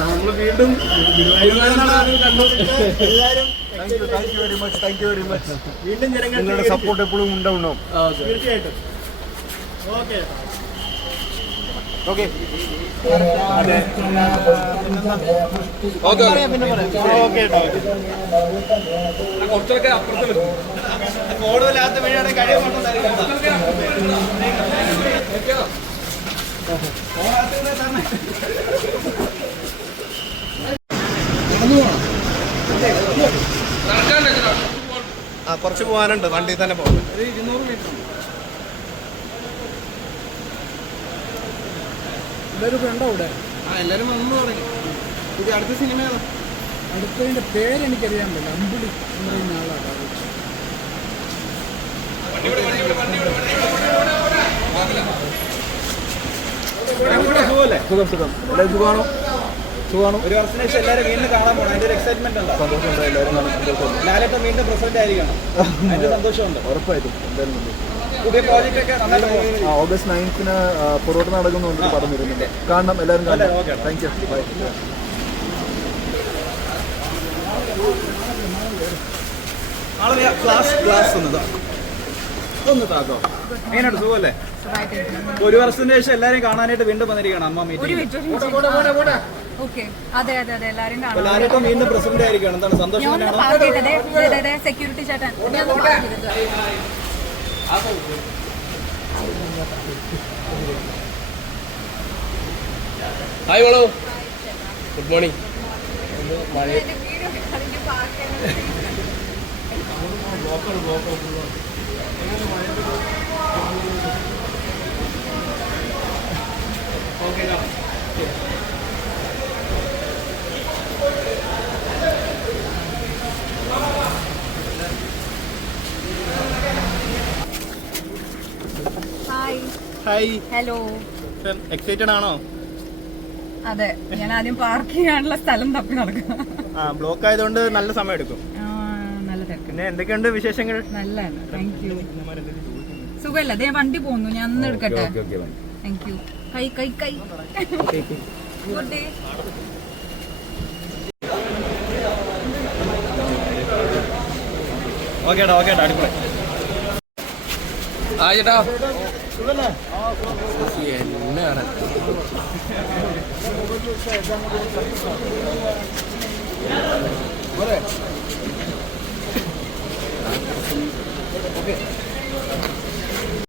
നമ്മൾ വീണ്ടും വീണ്ടും നിങ്ങളുടെ സപ്പോർട്ട് എപ്പോഴും ഉണ്ടാവണം. തീർച്ചയായിട്ടും ഓക്കെ ഓക്കെ കുറച്ചൊക്കെ അപ്പുറത്ത് കൂടുതലാത്ത വീഴാണെങ്കിൽ കഴിയുമ്പോൾ കുറച്ച് പോകാനുണ്ട് വണ്ടി തന്നെ പോകുന്നത് എല്ലാവരും ആ എല്ലാവരും വന്നു തുടങ്ങി. ഇത് അടുത്ത സിനിമ ഏതാ? അടുത്തതിന്റെ പേര് എനിക്കറിയാൻ പറ്റില്ല അമ്പിളി എന്ന് പറയുന്ന ആളാണ് സുഖം സുഖം. സുഖമാണോ സുഖമാണോ ഒരു വർഷത്തിന് ശേഷം എല്ലാവരും വീണ്ടും കാണാൻ പോകണം അതിന്റെ ഒരു എക്സൈറ്റ്മെന്റ് ഉണ്ടോ? സന്തോഷമുണ്ട്. എല്ലാവരും കാണാൻ സന്തോഷമുണ്ട്. ലാലേട്ടൻ വീണ്ടും പ്രസന്റ് ആയിരിക്കണം. അതിന്റെ സന്തോഷമുണ്ട്. ഉറപ്പായിട്ടും. എന്തായാലും പുതിയ പ്രോജക്റ്റ് ഒക്കെ നന്നായിട്ട് പോകും ഓഗസ്റ്റ് നയൻത്തിന് പൊറോട്ട നടക്കുന്നു പറഞ്ഞിരുന്നുണ്ട് കാണണം. എല്ലാവരും കാണണം. താങ്ക് യു ബൈ ആളെ ക്ലാസ് ക്ലാസ് ഒന്ന് ഒന്ന് താക്കോ എങ്ങനെയുണ്ട് സുഖമല്ലേ? ഒരു വർഷത്തിന് ശേഷം എല്ലാരെയും കാണാനായിട്ട് വീണ്ടും വന്നിരിക്കണം അമ്മ മീറ്റിംഗ് ഓക്കെ അതെ അതെ അതെ. എല്ലാരും കാണാം വീണ്ടും. പ്രസിഡന്റ് ആയിരിക്കണം എന്താണ് സന്തോഷം സെക്യൂരിറ്റി ചേട്ടൻ. ഹായ് മോളോ good morning hi hi hello excited ആണോ? അതെ ഞാൻ ആദ്യം പാർക്ക് ചെയ്യാനുള്ള സ്ഥലം തപ്പി നടക്കുക ആ ബ്ലോക്ക് ആയതുകൊണ്ട് നല്ല സമയം എടുക്കും പിന്നെ എന്തൊക്കെയുണ്ട് വിശേഷങ്ങൾ? നല്ലതാണ്. താങ്ക് യു സുഖമല്ല? അതേ വണ്ടി പോകുന്നു ഞാൻ ഒന്ന് എടുക്കട്ടെ? താങ്ക് യു കൈ കൈ കൈ ഗുഡ് ഡേ ഓക്കേടാ ഓക്കേടാ അടിപൊളി. ആ ചേട്ടാ. എന്നാണ്